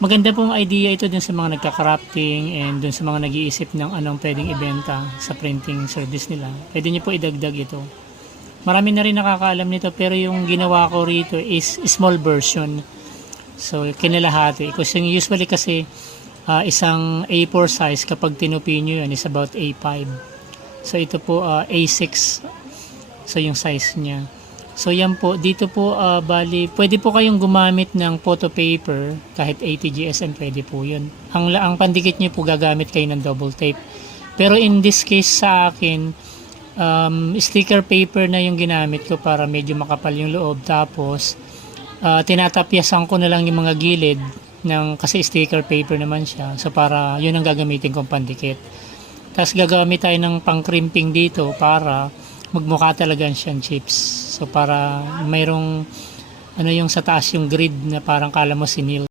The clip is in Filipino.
Maganda pong idea ito dun sa mga nagka-crafting and dun sa mga nag-iisip ng anong pwedeng ibenta sa printing service nila. Pwede nyo po idagdag ito. Marami na rin nakakaalam nito pero yung ginawa ko rito is small version. So, kinalahati. Kasi usually kasi isang A4 size kapag tinupi nyo yun is about A5. So, ito po A6. So, yung size niya. So yan po, dito po bali, pwede po kayong gumamit ng photo paper, kahit 80 GSM pwede po yun. Ang pandikit nyo po gagamit kayo ng double tape. Pero in this case sa akin, sticker paper na yung ginamit ko para medyo makapal yung loob. Tapos, tinatapyasan ko na lang yung mga gilid kasi sticker paper naman siya. So para yun ang gagamitin kong pandikit. Tapos gagamit tayo ng pang-crimping dito para magmukha talaga siyang chips. So para mayroong yung sa taas yung grid na parang kala mo sinil.